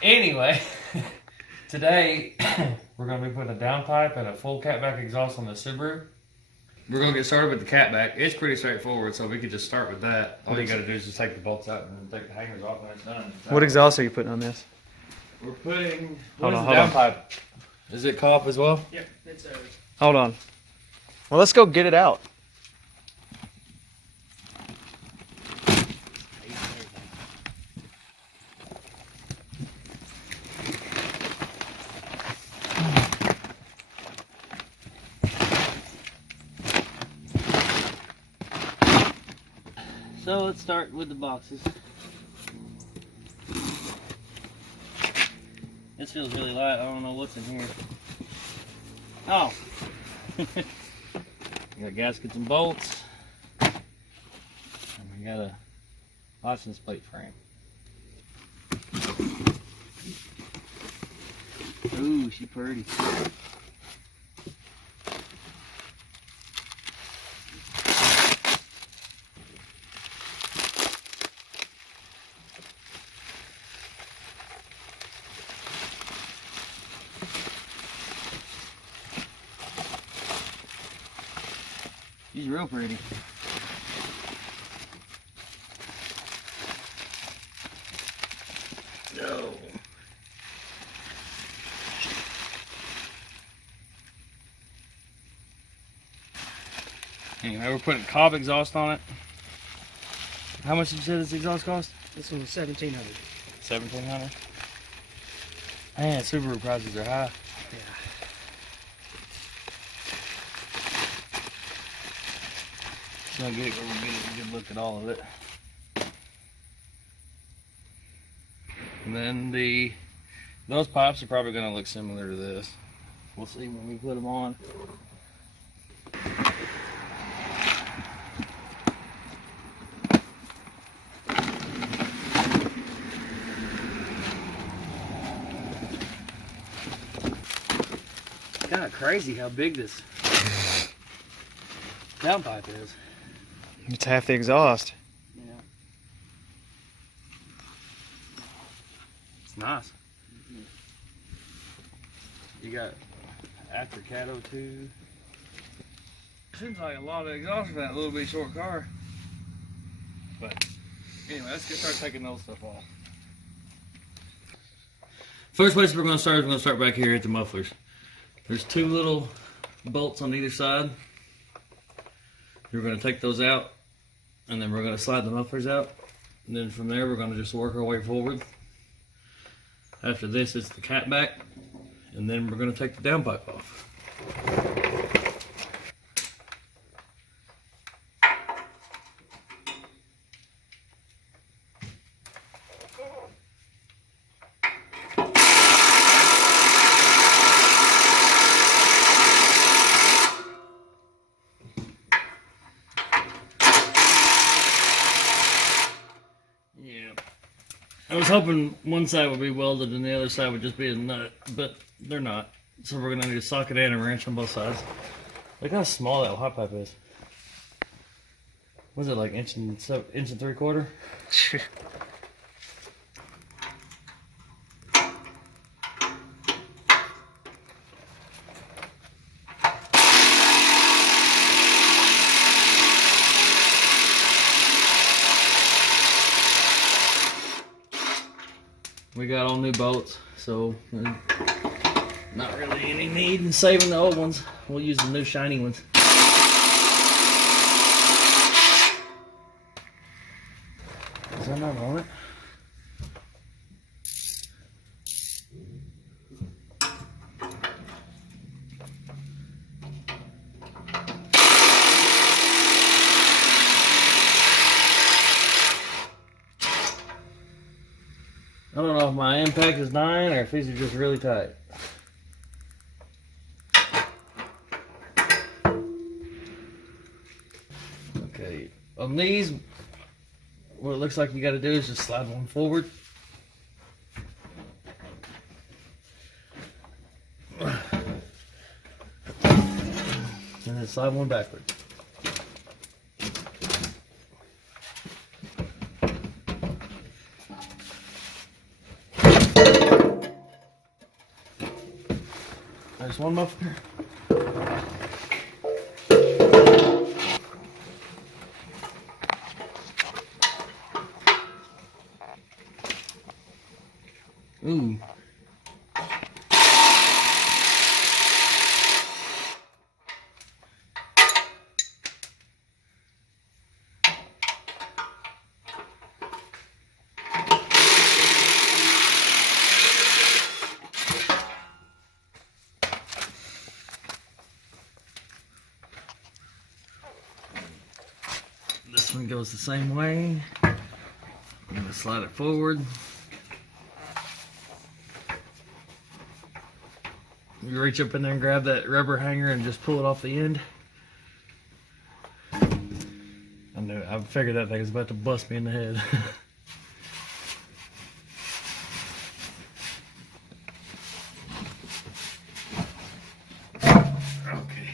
Anyway, today we're going to be putting a downpipe and a full catback exhaust on the Subaru. We're going to get started with the catback. It's pretty straightforward, so we could just start with that. All you got to do is just take the bolts out and take the hangers off when it's done. What exhaust are you putting on this? We're putting... Hold on, the downpipe? Is it COBB as well? Yep, it's a... Hold on. Well, let's go get it out. So let's start with the boxes. This feels really light. I don't know what's in here. Oh! We got gaskets and bolts. And we got a license plate frame. Ooh, she pretty. She's real pretty. No. Anyway, we're putting COBB exhaust on it. How much did you say this exhaust cost? This one was $1,700. $1,700. Man, Subaru prices are high. Yeah. Just gonna get it where we get a good look at all of it. And then those pipes are probably gonna look similar to this. We'll see when we put them on. Kind of crazy how big this downpipe is. It's half the exhaust. Yeah. It's nice. You got after Cat 02. Seems like a lot of exhaust for that little bitty short car. But anyway, let's get started taking those stuff off. First place we're going to start is we're going to start back here at the mufflers. There's two little bolts on either side. We're going to take those out, and then we're going to slide the mufflers out. And then from there, we're going to just work our way forward. After this, it's the catback, and then we're going to take the downpipe off. I was hoping one side would be welded and the other side would just be a nut, but they're not. So we're going to need a socket and a wrench on both sides. Look how small that hot pipe is. Was it like inch and 3/4? We got all new bolts, so not really any need in saving the old ones. We'll use the new shiny ones. Is that not on it? I don't know if my impact is 9 or if these are just really tight. Okay, on these, what it looks like you got to do is just slide one forward. And then slide one backward. There's one muffler. Ooh. This one goes the same way. I'm gonna slide it forward. You reach up in there and grab that rubber hanger and just pull it off the end. I figured that thing was about to bust me in the head. Okay.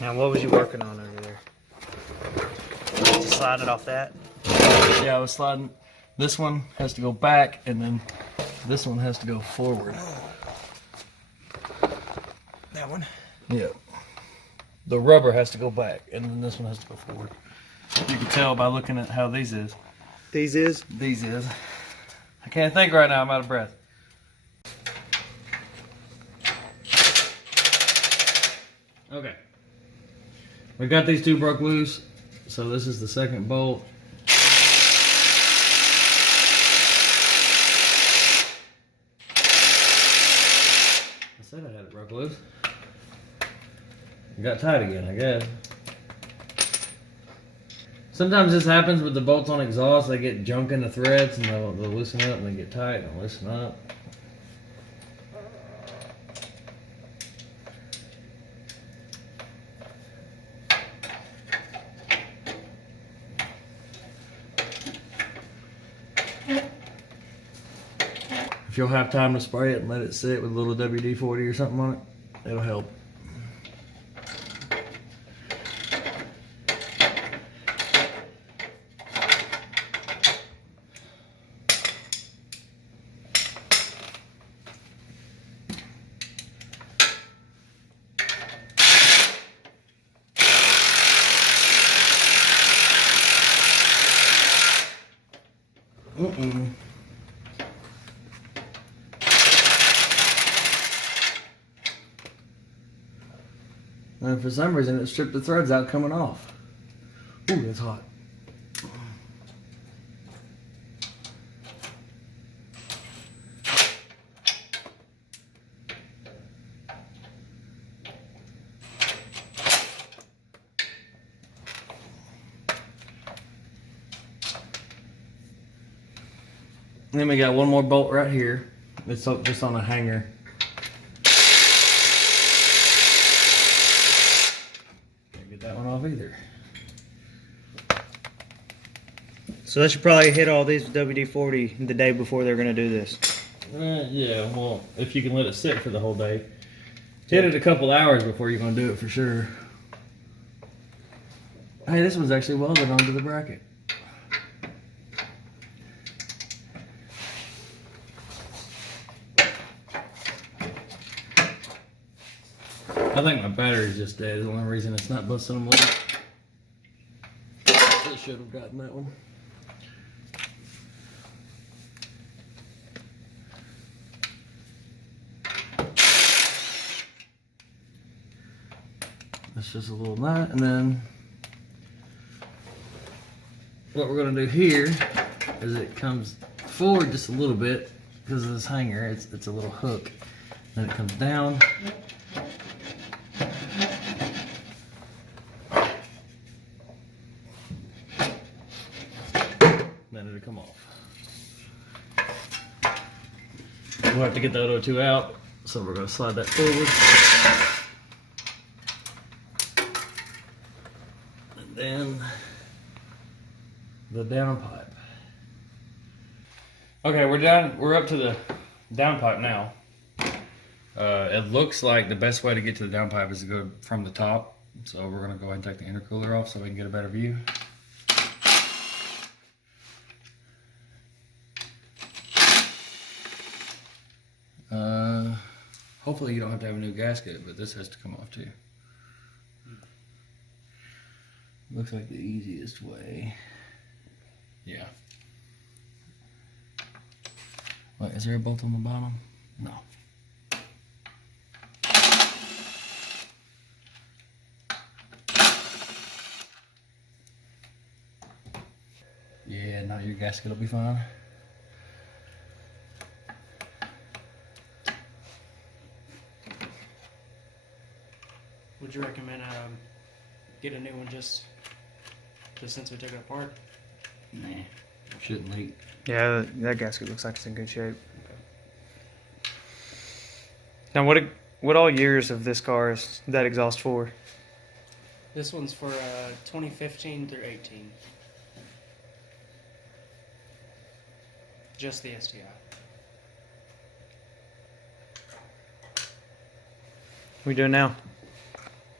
Now, what was you working on over there? Just to slide it off that? Yeah, I was sliding. This one has to go back, and then this one has to go forward. That one? Yeah. The rubber has to go back, and then this one has to go forward. You can tell by looking at how these is. These is? These is. I can't think right now. I'm out of breath. Okay. We got these two broke loose, so this is the second bolt. I said I had it broke loose. It got tight again, I guess. Sometimes this happens with the bolts on exhaust. They get junk in the threads and they'll loosen up and they get tight and loosen up. If you'll have time to spray it and let it sit with a little WD-40 or something on it, it'll help. And for some reason it stripped the threads out coming off. Ooh, that's hot. And then we got one more bolt right here. It's just on a hanger. Can't get that one off either. So they should probably hit all these with WD-40 the day before they're going to do this. Yeah, well, if you can let it sit for the whole day. Hit it a couple hours before you're going to do it for sure. Hey, this one's actually welded onto the bracket. I think my battery's just dead. The only reason it's not busting them loose. I should have gotten that one. That's just a little nut, and then what we're going to do here is it comes forward just a little bit because of this hanger. It's a little hook. Then it comes down. Then it'll come off. We'll have to get the other two out, so we're going to slide that forward. And then the downpipe. Okay, we're up to the downpipe now. It looks like the best way to get to the downpipe is to go from the top. So we're going to go ahead and take the intercooler off so we can get a better view. Hopefully you don't have to have a new gasket, but this has to come off too. Looks like the easiest way. Yeah. Wait, is there a bolt on the bottom? No. Yeah, now your gasket will be fine. Would you recommend get a new one just since we took it apart? Nah, shouldn't leak. Yeah, that gasket looks like it's in good shape. Now, what all years of this car is that exhaust for? This one's for 2015 through 18. Just the STI. What we doing now?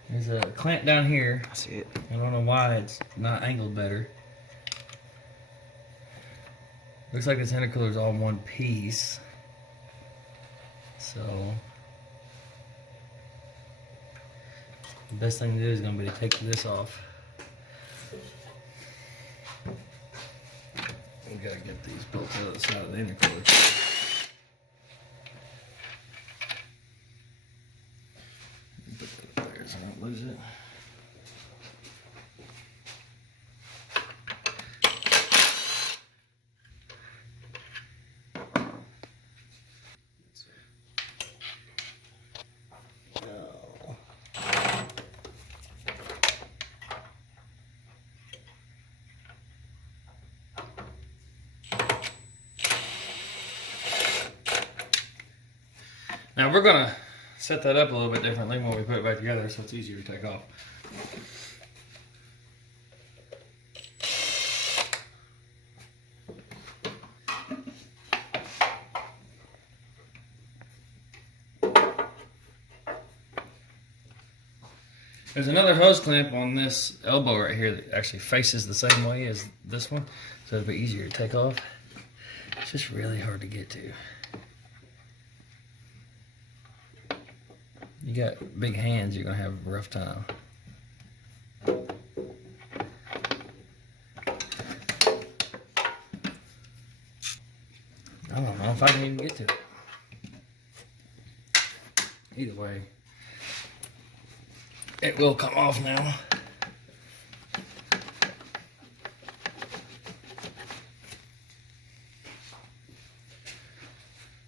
There's a clamp down here. I see it. I don't know why it's not angled better. Looks like this intercooler's all one piece. So the best thing to do is going to be to take this off. We gotta get these bolts out of the side of the intercooler. Put that up there so I don't lose it. Now we're gonna set that up a little bit differently when we put it back together so it's easier to take off. There's another hose clamp on this elbow right here that actually faces the same way as this one, so it'll be easier to take off. It's just really hard to get to. You got big hands, you're gonna have a rough time. I don't know if I can even get to it. Either way, it will come off now.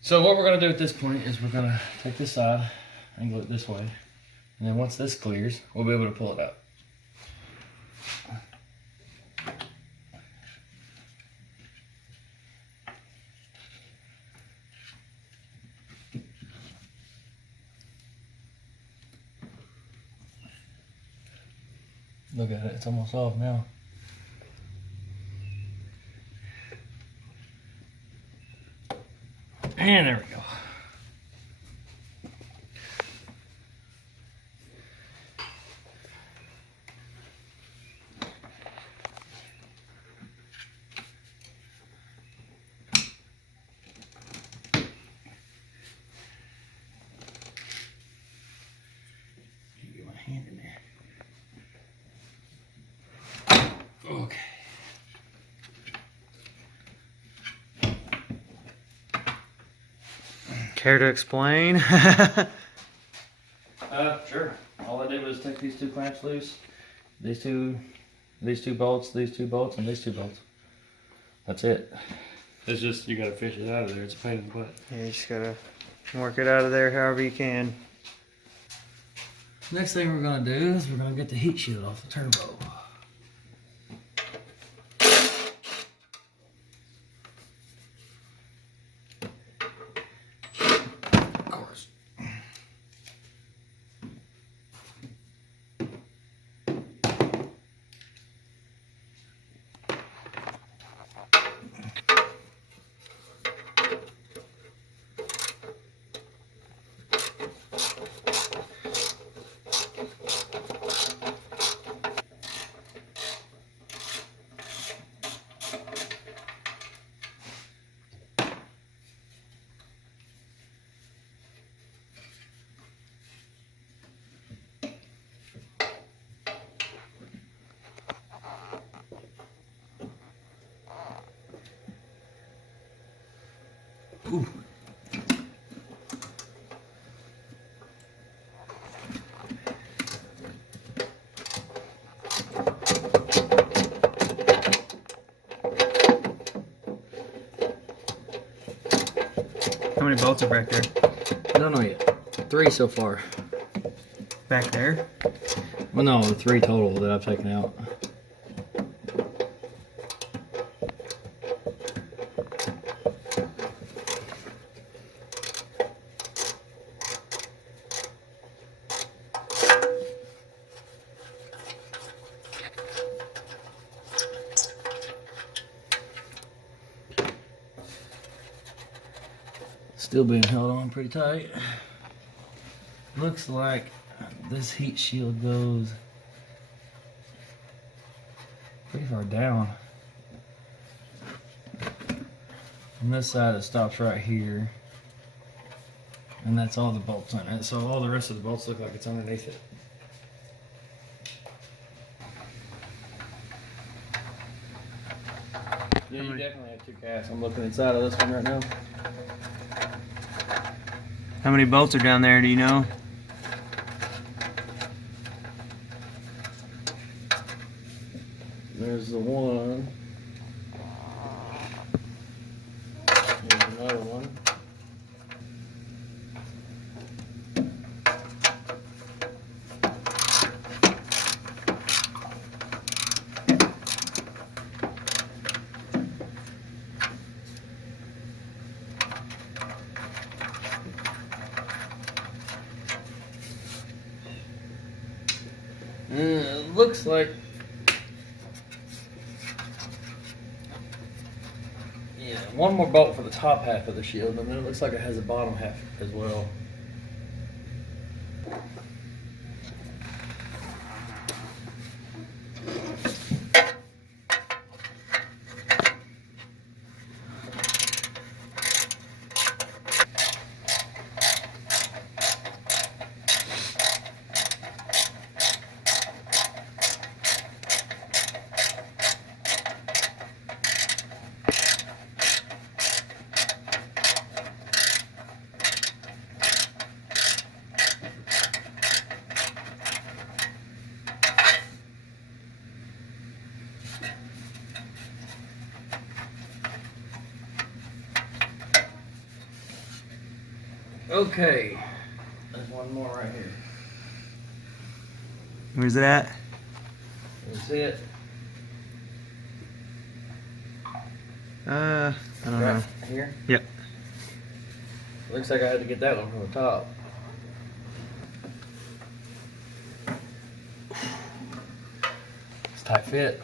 So what we're gonna do at this point is we're gonna take this side, angle it this way, and then once this clears, we'll be able to pull it out. Look at it, it's almost off now. And there we go. Get my hand in there. Okay. Care to explain? Sure. All I did was take these two clamps loose, these two bolts, and these two bolts. That's it. It's just, you gotta fish it out of there. It's a pain in the butt. Yeah, you just gotta work it out of there however you can. Next thing we're gonna do is we're gonna get the heat shield off the turbo. Of course. Ooh. How many bolts are back there? I don't know yet. 3 so far. Back there? Well, no, 3 total that I've taken out. Still being held on pretty tight. Looks like this heat shield goes pretty far down. On this side it stops right here. And that's all the bolts on it. So all the rest of the bolts look like it's underneath it. Yeah, you definitely have 2 casts. I'm looking inside of this one right now. How many bolts are down there, do you know? There's the one. Here's another one. It looks like, yeah, one more bolt for the top half of the shield, and then it looks like it has a bottom half as well. Okay, there's one more right here. Where's it at? You see it? I don't know. Right here? Yep. Looks like I had to get that one from the top. It's tight fit.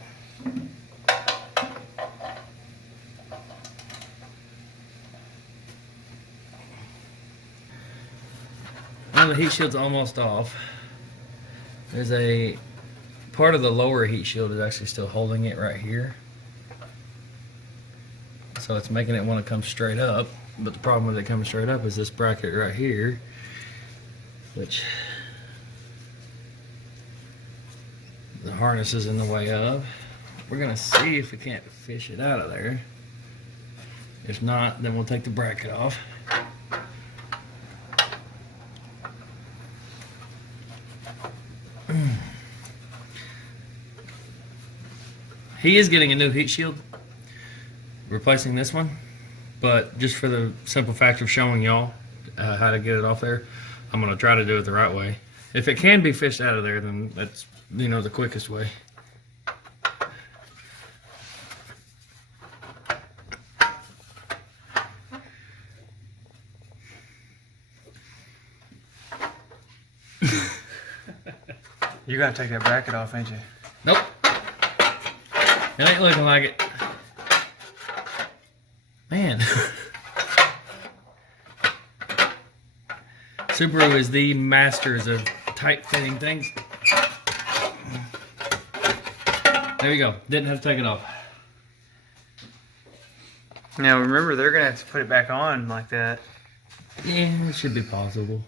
Well, the heat shield's almost off. There's a part of the lower heat shield is actually still holding it right here. So it's making it want to come straight up. But the problem with it coming straight up is this bracket right here, which the harness is in the way of. We're gonna see if we can't fish it out of there. If not, then we'll take the bracket off. He is getting a new heat shield, replacing this one, but just for the simple fact of showing y'all how to get it off there, I'm gonna try to do it the right way. If it can be fished out of there, then that's, you know, the quickest way. You gotta take that bracket off, ain't you? Nope. It ain't looking like it. Man. Subaru is the masters of tight fitting things. There you go. Didn't have to take it off. Now remember, they're gonna have to put it back on like that. Yeah, it should be possible.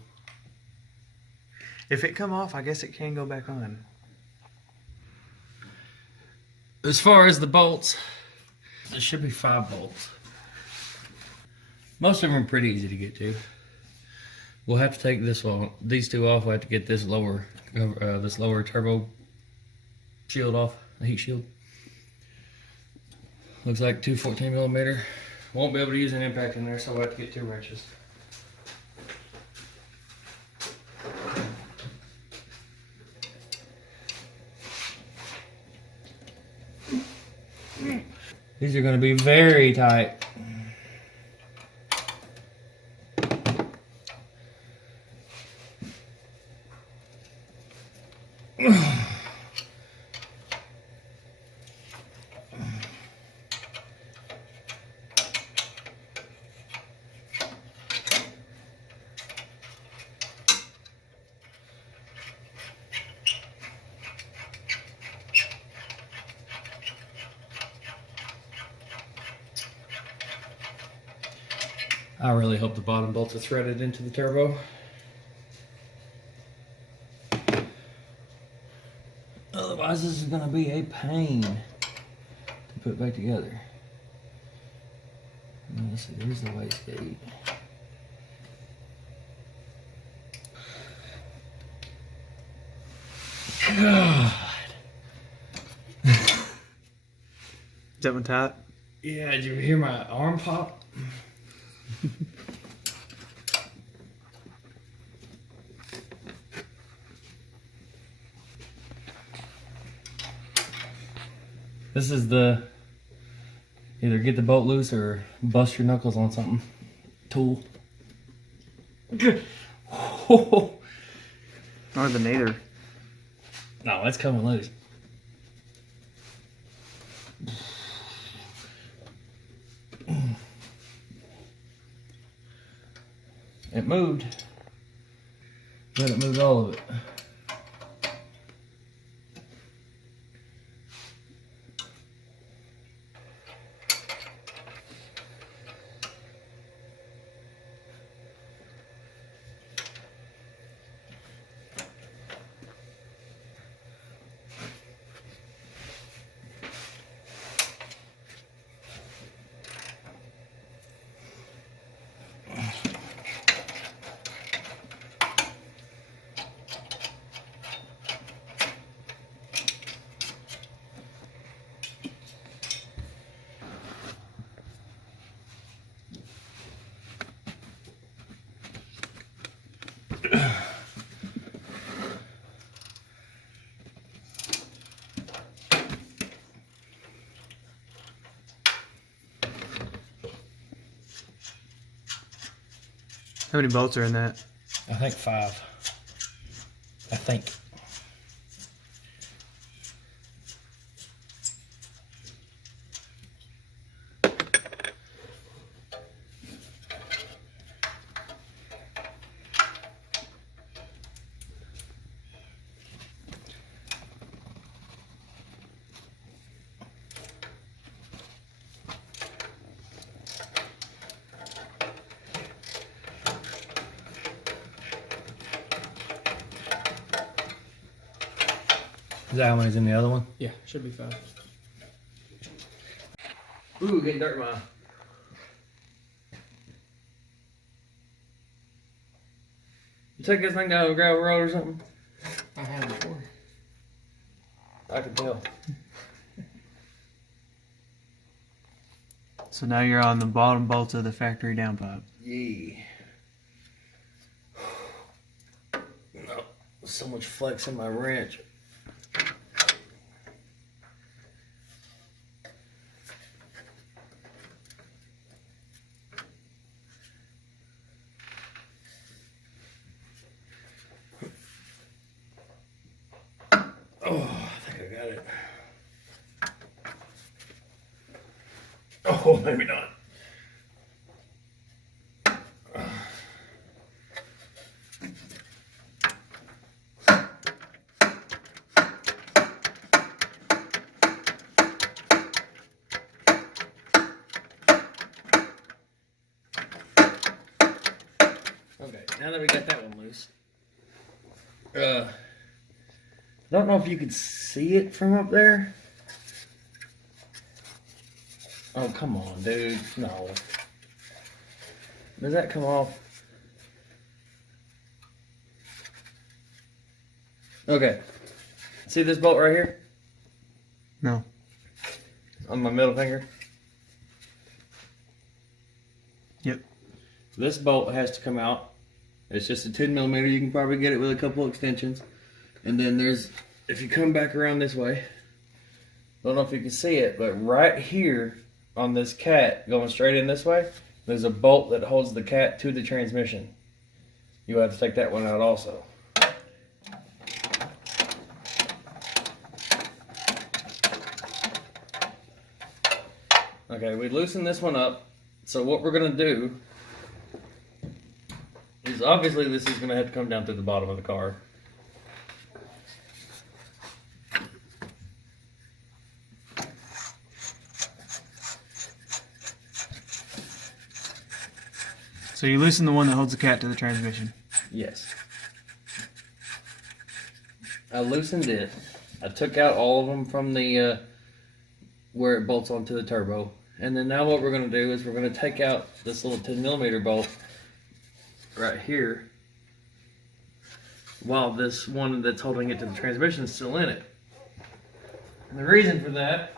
If it come off, I guess it can go back on. As far as the bolts, there should be 5 bolts. Most of them are pretty easy to get to. We'll have to take these two off. We'll have to get this lower turbo shield off, the heat shield. Looks like 2 14mm. Won't be able to use an impact in there, so we'll have to get 2 wrenches. These are going to be very tight. I really hope the bottom bolts are threaded into the turbo. Otherwise, this is going to be a pain to put back together. Let's see, there's the wastegate. God. Is that one tight? Yeah, did you hear my arm pop? This is the either get the bolt loose or bust your knuckles on something tool. Or the neither. No, it's coming loose. It moved, but it moved all of it. How many bolts are in that? I think 5. I think. Is that how many's in the other one? Yeah, should be 5. Ooh, getting dirt in my eye. You take this thing down a gravel road or something? I have before. I can tell. So now you're on the bottom bolts of the factory downpipe. Yeah. No, so much flex in my wrench. Oh, I think I got it. Oh, maybe not. Okay, now that we got that one loose, I don't know if you can see it from up there. Oh, come on, dude. No. Does that come off? Okay. See this bolt right here? No. On my middle finger? Yep. This bolt has to come out. It's just a 10 millimeter. You can probably get it with a couple extensions. And then there's, if you come back around this way, don't know if you can see it, but right here on this cat going straight in this way, there's a bolt that holds the cat to the transmission. You have to take that one out also. Okay, we loosen this one up. So what we're gonna do is, obviously this is gonna have to come down through the bottom of the car. So you loosen the one that holds the cat to the transmission. Yes. I loosened it. I took out all of them from the where it bolts onto the turbo. And then now what we're going to do is we're going to take out this little 10 millimeter bolt right here while this one that's holding it to the transmission is still in it. And the reason for that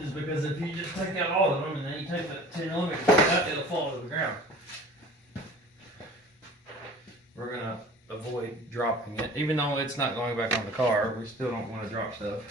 is because if you just take out all of them and then you take the 10 millimeter bolt out, it'll fall to the ground. We're going to avoid dropping it. Even though it's not going back on the car, we still don't want to drop stuff.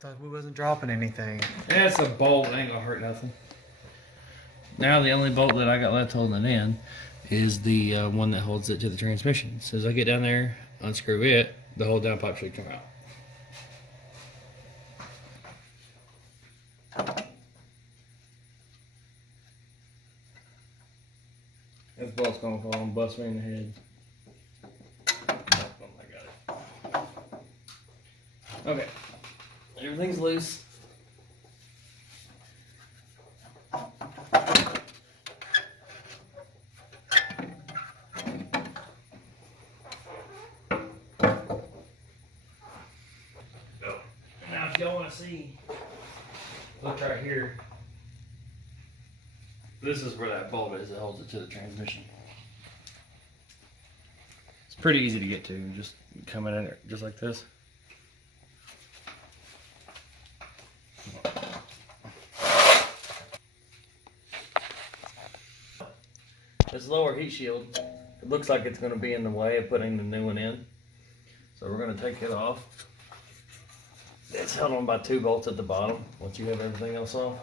Thought we wasn't dropping anything. Yeah, it's a bolt. It ain't gonna hurt nothing. Now the only bolt that I got left holding it in is the one that holds it to the transmission. So as I get down there, unscrew it, the whole downpipe should come out. This bolt's gonna fall and bust me in the head. Oh, I got it. Okay. Everything's loose. Now if y'all want to see, look right here. This is where that bolt is that holds it to the transmission. It's pretty easy to get to. Just come in there just like this. This lower heat shield, it looks like it's going to be in the way of putting the new one in. So we're going to take it off. It's held on by 2 bolts at the bottom once you have everything else off.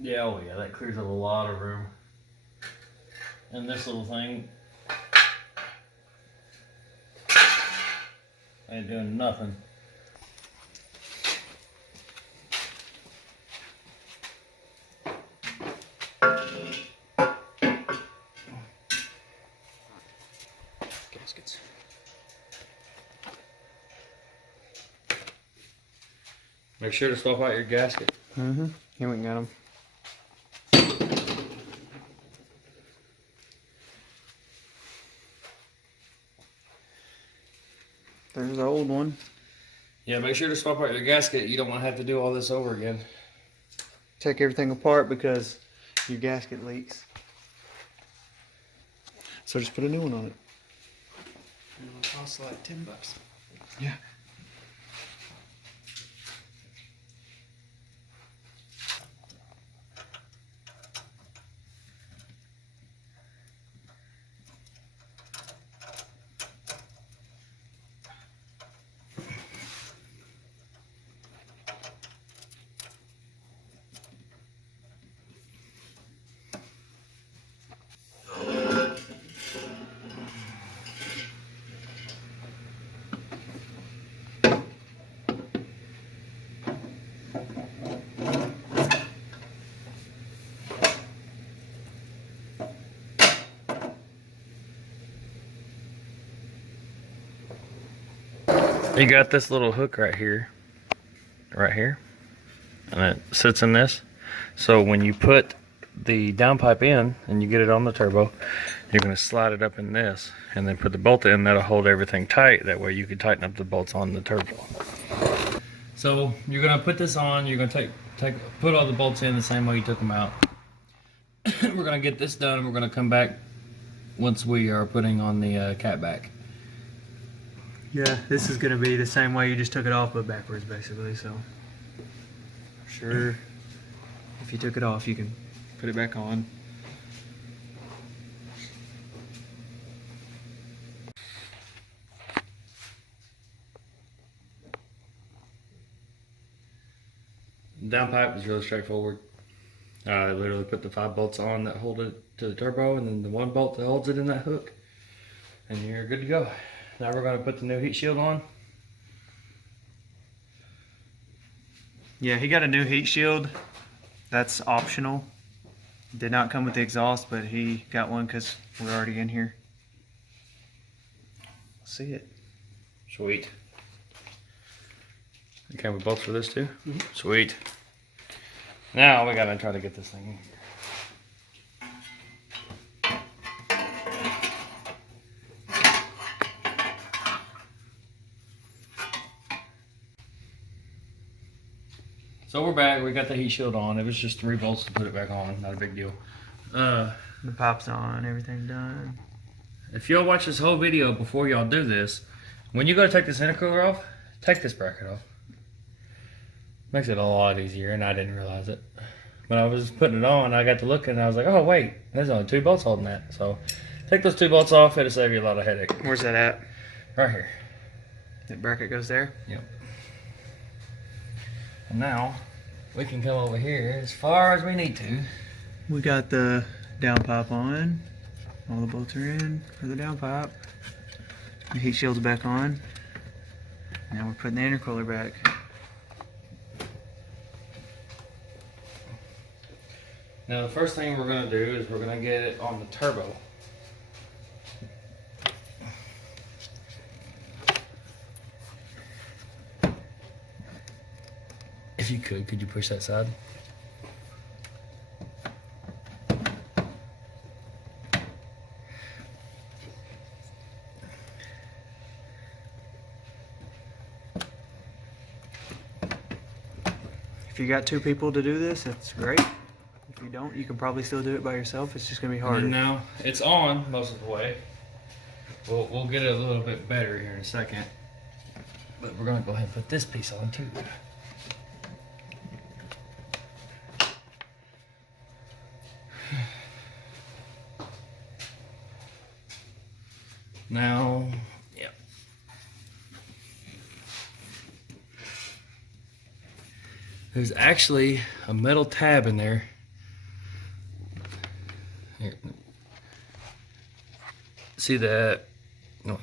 Yeah, oh yeah, that clears up a lot of room. And this little thing ain't doing nothing. Gaskets. Make sure to swap out your gasket. Mm-hmm. Here we got them. There's the old one. Yeah, make sure to swap out your gasket. You don't want to have to do all this over again. Take everything apart because your gasket leaks. So just put a new one on it. And it'll cost like $10. Yeah. You got this little hook right here, and it sits in this. So when you put the downpipe in and you get it on the turbo, you're going to slide it up in this and then put the bolt in. That'll hold everything tight. That way you can tighten up the bolts on the turbo. So you're going to put this on. You're going to put all the bolts in the same way you took them out. We're going to get this done, and we're going to come back once we are putting on the Catback. Yeah, this is gonna be the same way you just took it off, but backwards, basically. So, sure, if you took it off, you can put it back on. Downpipe is really straightforward. I literally put the 5 bolts on that hold it to the turbo, and then the 1 bolt that holds it in that hook, and you're good to go. Now we're going to put the new heat shield on. Yeah, he got a new heat shield. That's optional. Did not come with the exhaust, but he got one because we're already in here. See it. Sweet. Okay, with bolts for this too? Mm-hmm. Sweet. Now we got to try to get this thing in here. So we're back. We got the heat shield on. It was just 3 bolts to put it back on. Not a big deal. The pipe's on. Everything done. If y'all watch this whole video before y'all do this, when you go to take this intercooler off, take this bracket off. Makes it a lot easier, and I didn't realize it. When I was putting it on, I got to looking, and I was like, oh wait, there's only 2 bolts holding that. So take those 2 bolts off. It'll save you a lot of headache. Where's that at? Right here. That bracket goes there? Yep. And now we can come over here as far as we need to. We got the downpipe on. All the bolts are in for the downpipe. The heat shield's back on. Now we're putting the intercooler back. Now the first thing we're going to do is we're going to get it on the turbo. If you could you push that side? If you got 2 people to do this, that's great. If you don't, you can probably still do it by yourself. It's just gonna be harder. And now it's on most of the way. We'll get it a little bit better here in a second. But we're going to go ahead and put this piece on too. Now, yeah. There's actually a metal tab in there. Here. See that? No,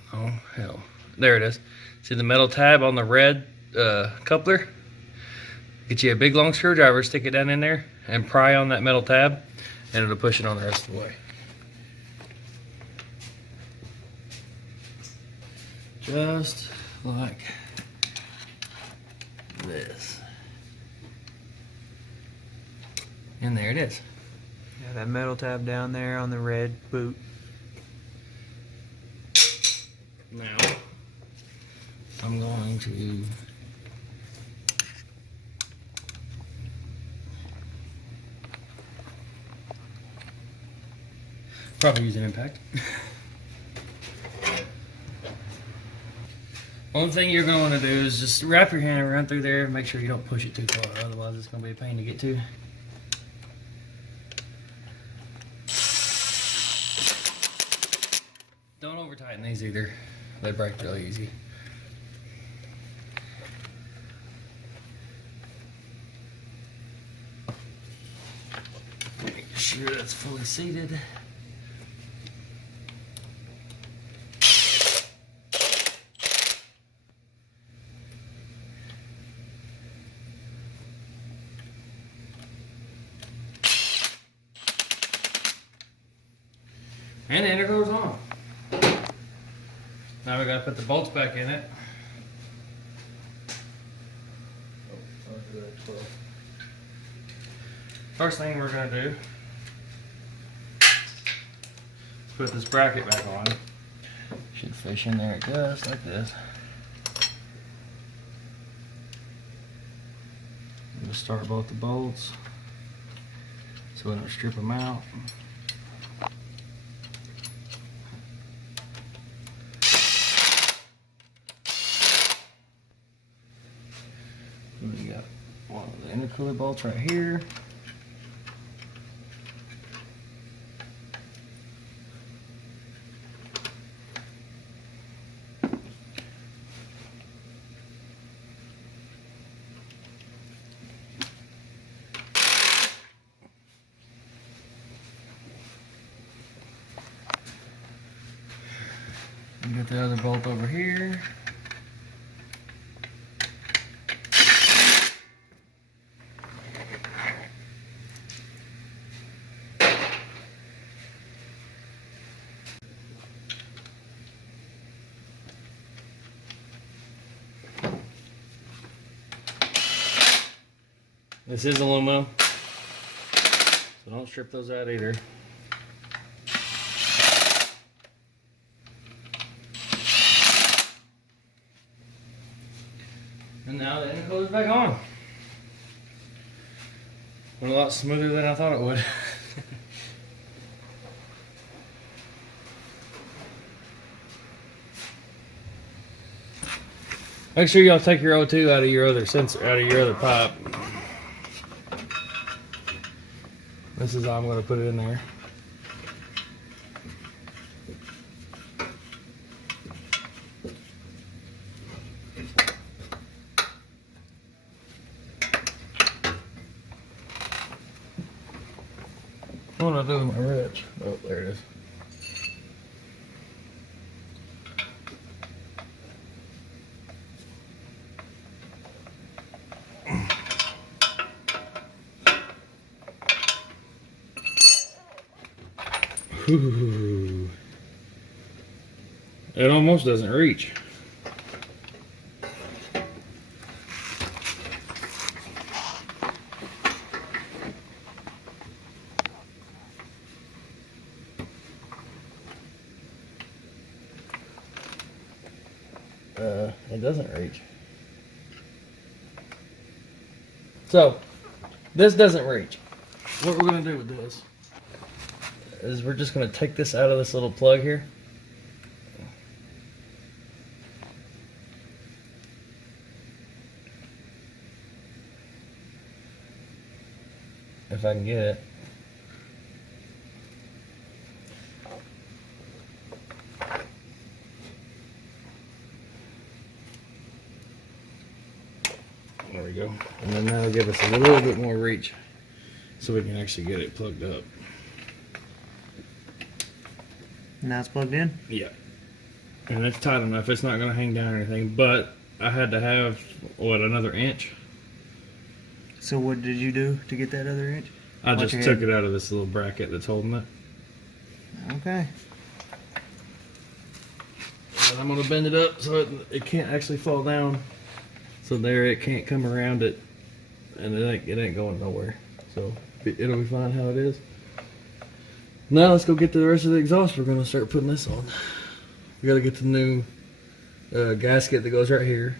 hell. There it is. See the metal tab on the red coupler? Get you a big long screwdriver, stick it down in there, and pry on that metal tab, and it'll push it on the rest of the way. Just like this. And there it is. Yeah, that metal tab down there on the red boot. Now, I'm going to probably use an impact. One thing you're going to want to do is just wrap your hand around through there and make sure you don't push it too far, otherwise it's going to be a pain to get to. Don't over tighten these either. They break really easy. Make sure that's fully seated. And the intercooler's on. Now we gotta put the bolts back in it. So, first thing we're gonna do is put this bracket back on. Should fish in there, it does, like this. I'm gonna start both the bolts so we don't strip them out. We got one of the intercooler bolts right here. You got the other bolt over here. This is aluminum, so don't strip those out either. And now the intercooler's back on. Went a lot smoother than I thought it would. Make sure y'all take your O2 out of your other sensor, out of your other pipe. This is how I'm going to put it in there. What do I do with my wrench? Oh, there it is. Ooh. It almost doesn't reach. It doesn't reach. So, this doesn't reach. What we're going to do with this is we're just going to take this out of this little plug here. If I can get it. There we go. And then that'll give us a little bit more reach so we can actually get it plugged up. Now it's plugged in? Yeah. And it's tight enough, it's not going to hang down or anything, but I had to have, what, another inch? So what did you do to get that other inch? I just took it out of this little bracket that's holding it. Okay. And I'm going to bend it up so it can't actually fall down. So there, it can't come around it, and it ain't going nowhere. So it'll be fine how it is. Now let's go get the rest of the exhaust. We're going to start putting this on. We got to get the new gasket that goes right here,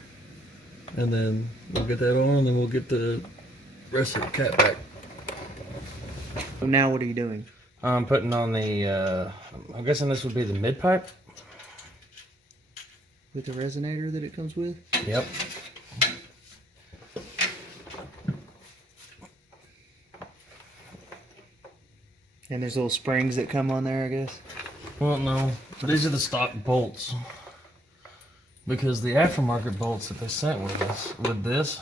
and then we'll get that on, and then we'll get the rest of the Catback. So now what are you doing? I'm putting on the, I'm guessing this would be the mid pipe. With the resonator that it comes with? Yep. And there's little springs that come on there, I guess? Well, no. These are the stock bolts. Because the aftermarket bolts that they sent with us, with this,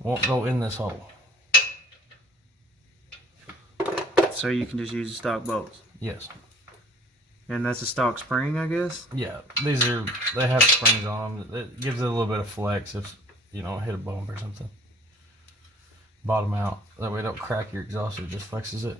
won't go in this hole. So you can just use the stock bolts? Yes. And that's a stock spring, I guess? Yeah. These are, they have springs on them. It gives it a little bit of flex if, you know, hit a bump or something. Bottom out. That way it don't crack your exhaust, it just flexes it.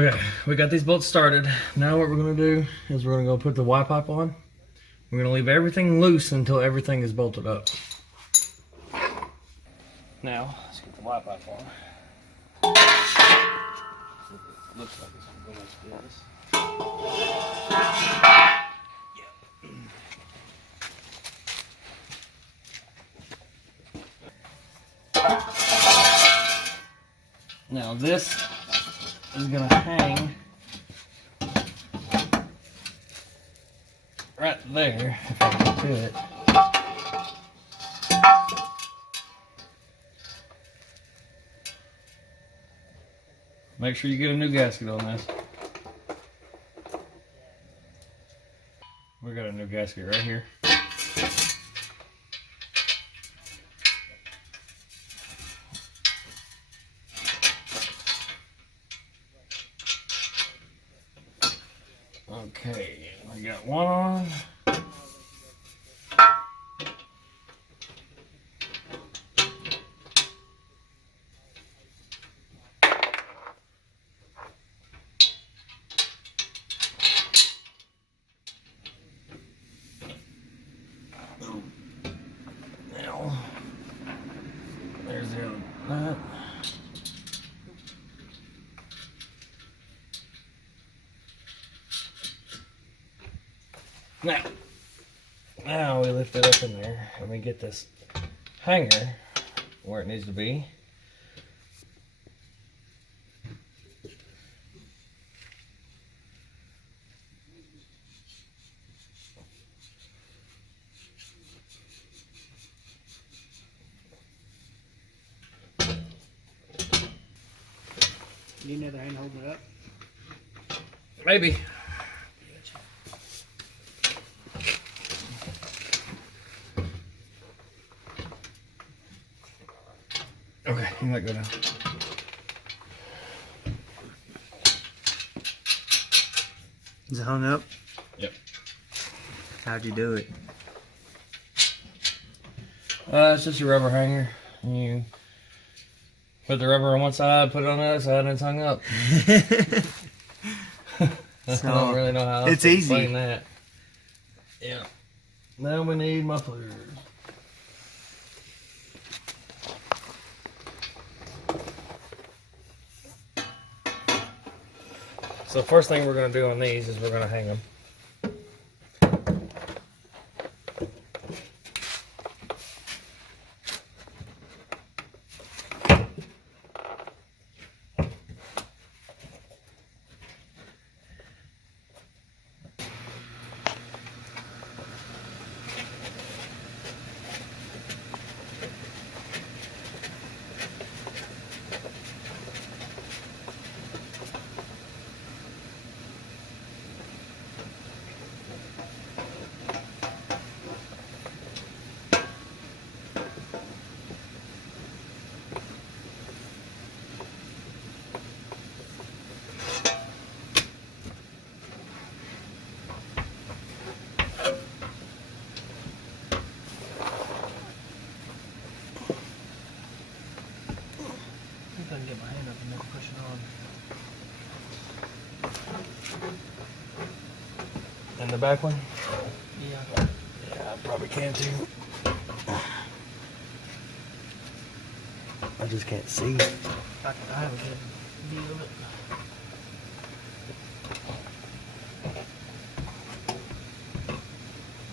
Okay, we got these bolts started. Now what we're gonna do is we're gonna go put the Y pipe on. We're gonna leave everything loose until everything is bolted up. Now, let's get the Y pipe on. Looks like it's gonna go like this. Now this is gonna hang right there if I can get to it. Make sure you get a new gasket on this. We got a new gasket right here. Okay, we got one on. Now, there's the other nut. Now we lift it up in there and we get this hanger where it needs to be. You need another hand holding it up? Maybe. Okay, you can let go now. Is it hung up? Yep. How'd you do it? It's just a rubber hanger. You put the rubber on one side, put it on the other side, and it's hung up. I don't really know how else it's to easy. explain that. Yeah. Now we need mufflers. So first thing we're going to do on these is we're going to hang them. I can get my hand up and then push it on. And the back one? Yeah. Yeah, I probably can too. I just can't see. I have a good view of it.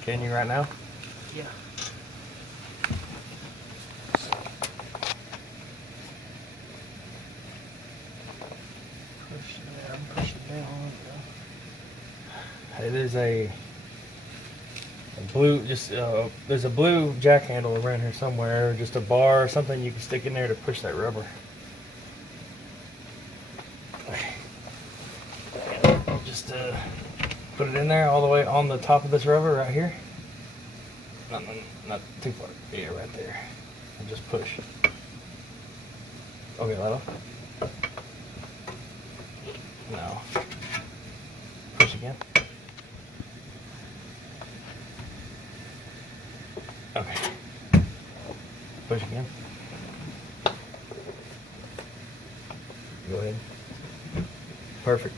Can you right now? Yeah. Push there, I'm pushing down. It is a blue, there's a blue jack handle around here somewhere, just a bar or something you can stick in there to push that rubber. Just put it in there all the way on the top of this rubber right here. Not too far. Yeah, right there. And just push. Okay, let off. No. Push again. Okay. Push again. Go ahead. Perfect.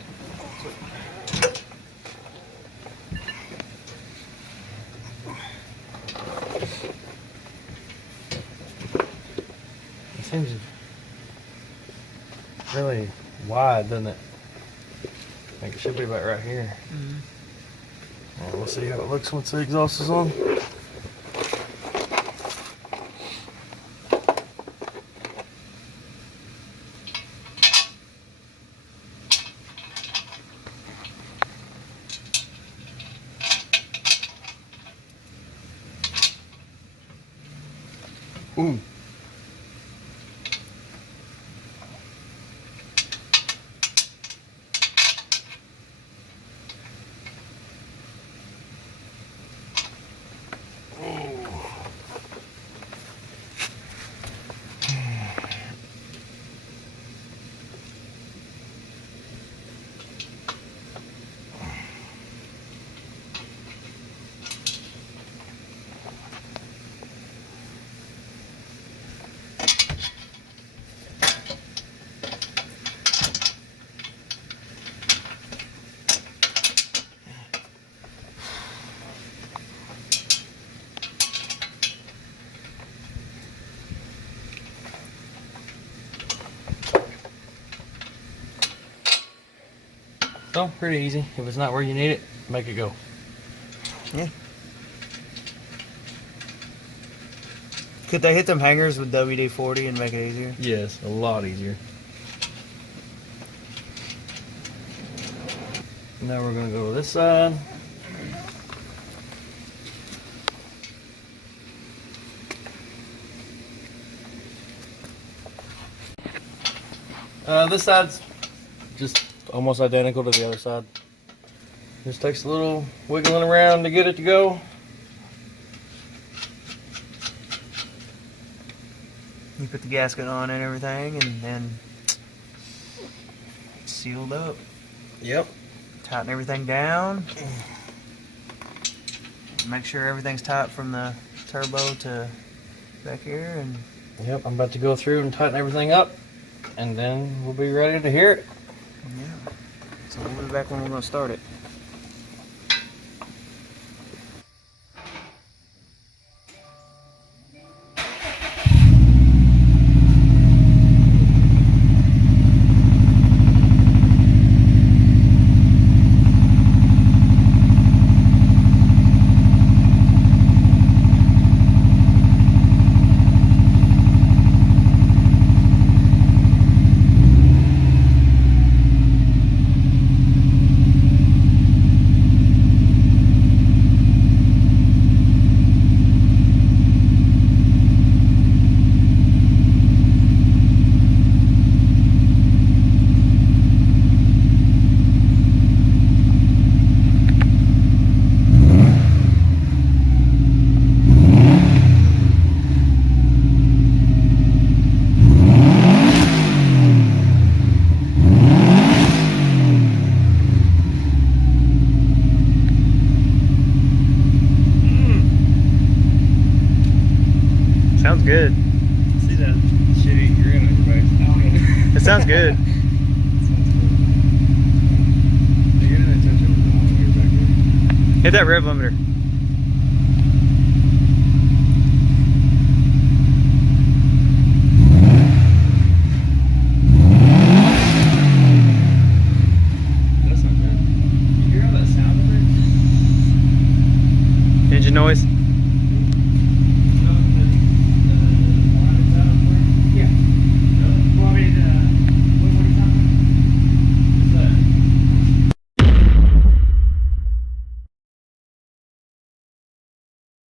It seems really wide, doesn't it? I think it should be about right here. Well, we'll see how it looks once the exhaust is on. Ooh. So, pretty easy. If it's not where you need it, make it go. Yeah. Could they hit them hangers with WD-40 and make it easier? Yes, a lot easier. Now we're going to go to this side. This side's just almost identical to the other side. Just takes a little wiggling around to get it to go. You put the gasket on and everything, and then it's sealed up. Yep. Tighten everything down. Make sure everything's tight from the turbo to back here, and Yep, I'm about to go through and tighten everything up, and then we'll be ready to hear it. yeah. So we'll be back when we're going to start it. Sounds good. See that shitty grin on your face? Oh, yeah. It sounds good. Hit that rev limiter. That's not good. You hear all that sound over it? Engine noise.